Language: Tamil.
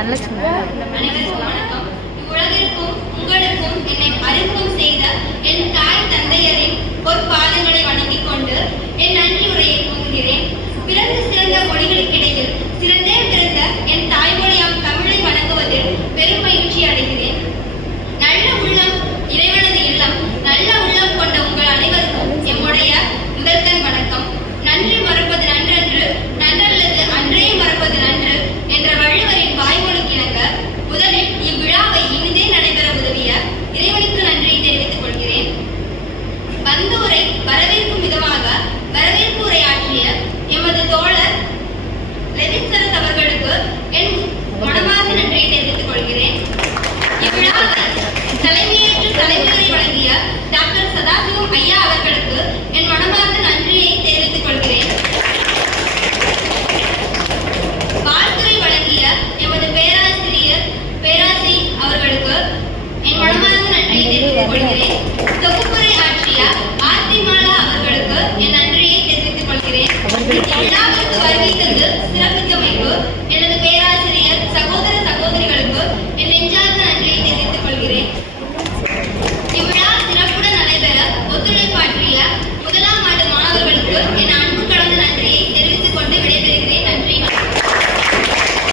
அனைவருக்கும் வணக்கம். இவ்வுலகிற்கும் உங்களுக்கும் என்னை அறிமுகம் செய்த என் தாய் தந்தையரின் பொற்பாதங்களை வணங்கிக் கொண்டு என் நன்றி உரையை கூறுகிறேன். பிறந்து சிறந்த மொழிகளுக்கிடையில் சிறந்தே பிறந்த என் தாய்